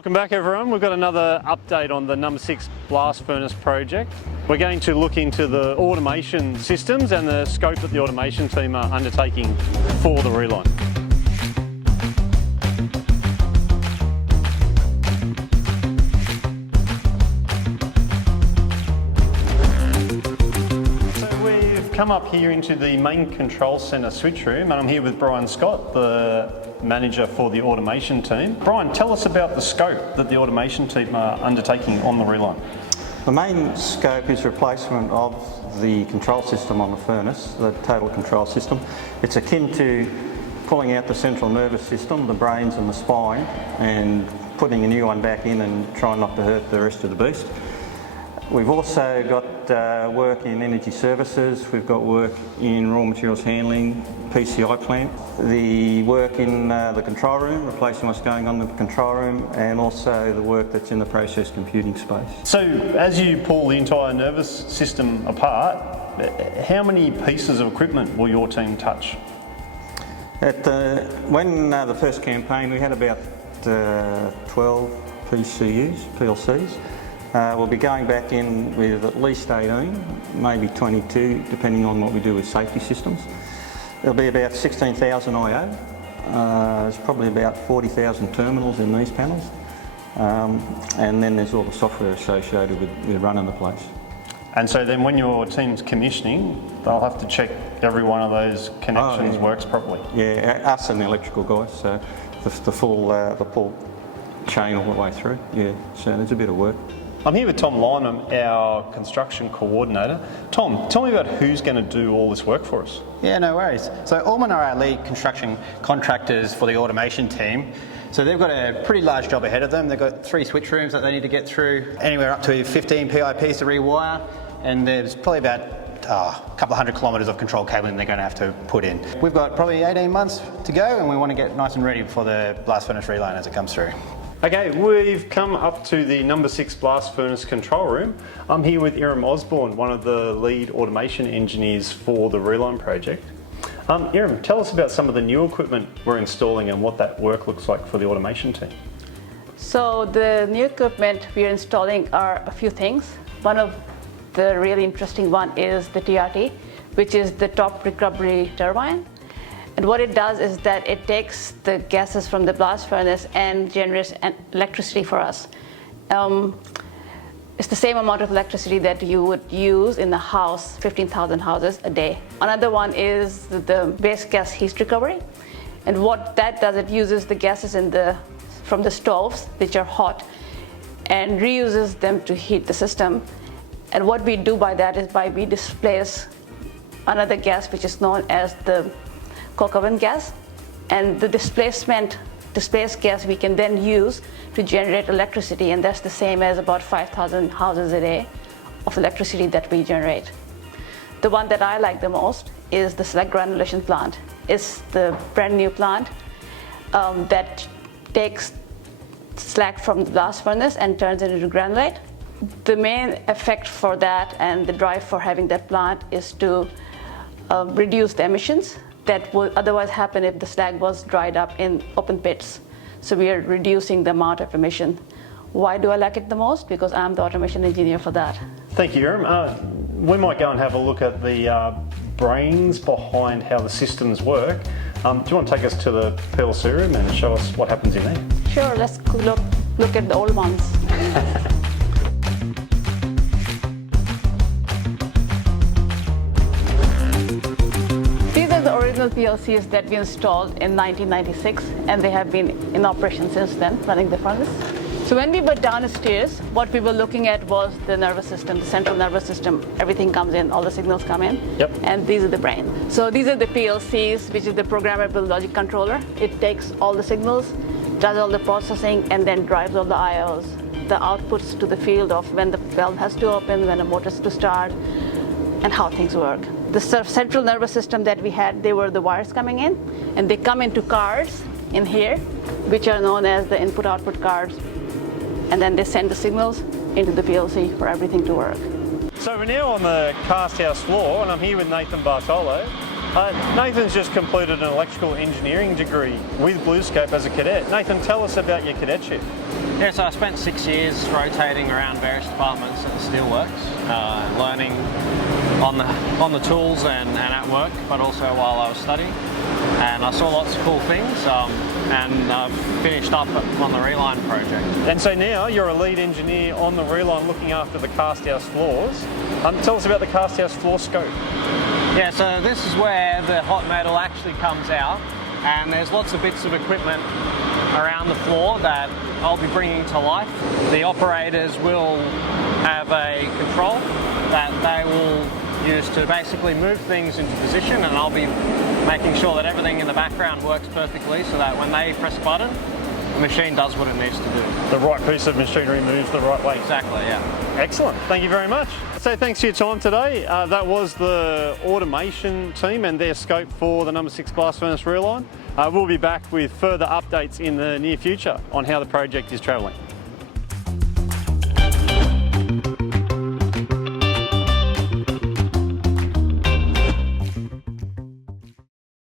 Welcome back everyone. We've got another update on the number 6 Blast Furnace project. We're going to look into the automation systems and the scope that the automation team are undertaking for the Reline. So we've come up here into the main control centre switch room, and I'm here with Bryan Scott, the manager for the automation team. Bryan, tell us about the scope that the automation team are undertaking on the Reline. The main scope is replacement of the control system on the furnace, the total control system. It's akin to pulling out the central nervous system, the brains and the spine, and putting a new one back in and trying not to hurt the rest of the beast. We've also got work in energy services, we've got work in raw materials handling, PCI plant, the work in the control room, replacing what's going on in the control room, and also the work that's in the process computing space. So as you pull the entire nervous system apart, how many pieces of equipment will your team touch? When the first campaign, we had about 12 PLCs. We'll be going back in with at least 18, maybe 22, depending on what we do with safety systems. There'll be about 16,000 I/O. There's probably about 40,000 terminals in these panels. And then there's all the software associated with running the place. And so then when your team's commissioning, they'll have to check every one of those connections works properly? Yeah, us and the electrical guys, so the full chain all the way through. Yeah, so there's a bit of work. I'm here with Tom Lynam, our construction coordinator. Tom, tell me about who's going to do all this work for us. Yeah, no worries. So Allman are our lead construction contractors for the automation team. So they've got a pretty large job ahead of them. They've got 3 switch rooms that they need to get through, anywhere up to 15 PIPs to rewire, and there's probably about a couple of 100 kilometres of control cabling they're going to have to put in. We've got probably 18 months to go, and we want to get nice and ready for the Blast Furnace Reline as it comes through. Okay, we've come up to the number 6 Blast Furnace control room. I'm here with Iram Osborne, one of the lead automation engineers for the Reline project. Iram, tell us about some of the new equipment we're installing and what that work looks like for the automation team. So the new equipment we are installing are a few things. One of the really interesting one is the TRT, which is the top recovery turbine. And what it does is that it takes the gases from the blast furnace and generates electricity for us. It's the same amount of electricity that you would use in the house, 15,000 houses a day. Another one is the base gas heat recovery. And what that does, it uses the gases from the stoves, which are hot, and reuses them to heat the system. And what we do by that is we displace another gas, which is known as the coke oven gas, and the displaced gas we can then use to generate electricity, and that's the same as about 5,000 houses a day of electricity that we generate. The one that I like the most is the slag granulation plant. It's the brand new plant that takes slag from the blast furnace and turns it into granulate. The main effect for that and the drive for having that plant is to reduce the emissions that would otherwise happen if the slag was dried up in open pits. So we are reducing the amount of emission. Why do I like it the most? Because I'm the automation engineer for that. Thank you, Iram. We might go and have a look at the brains behind how the systems work. Do you want to take us to the PLC room and show us what happens in there? Sure, let's look at the old ones. The original PLCs that we installed in 1996, and they have been in operation since then, running the furnace. So when we were downstairs, what we were looking at was the nervous system, the central nervous system. Everything comes in, all the signals come in, and these are the brain. So these are the PLCs, which is the programmable logic controller. It takes all the signals, does all the processing, and then drives all the IOs, the outputs to the field of when the valve has to open, when a motor has to start, and how things work. The central nervous system that we had, they were the wires coming in, and they come into cards in here, which are known as the input-output cards, and then they send the signals into the PLC for everything to work. So we're now on the cast house floor, and I'm here with Nathan Bartolo. Nathan's just completed an electrical engineering degree with BlueScope as a cadet. Nathan, tell us about your cadetship. Yeah, so I spent 6 years rotating around various departments at the steelworks, learning on the tools and at work, but also while I was studying. And I saw lots of cool things, and I've finished up on the Reline project. And so now you're a lead engineer on the Reline looking after the cast house floors. Tell us about the cast house floor scope. Yeah, so this is where the hot metal actually comes out, and there's lots of bits of equipment around the floor that I'll be bringing to life. The operators will have a control that they will use to basically move things into position, and I'll be making sure that everything in the background works perfectly so that when they press a button, the machine does what it needs to do. The right piece of machinery moves the right way. Exactly, yeah. Excellent, thank you very much. So thanks for your time today. That was the automation team and their scope for the number 6 Blast Furnace Reline. We'll be back with further updates in the near future on how the project is travelling.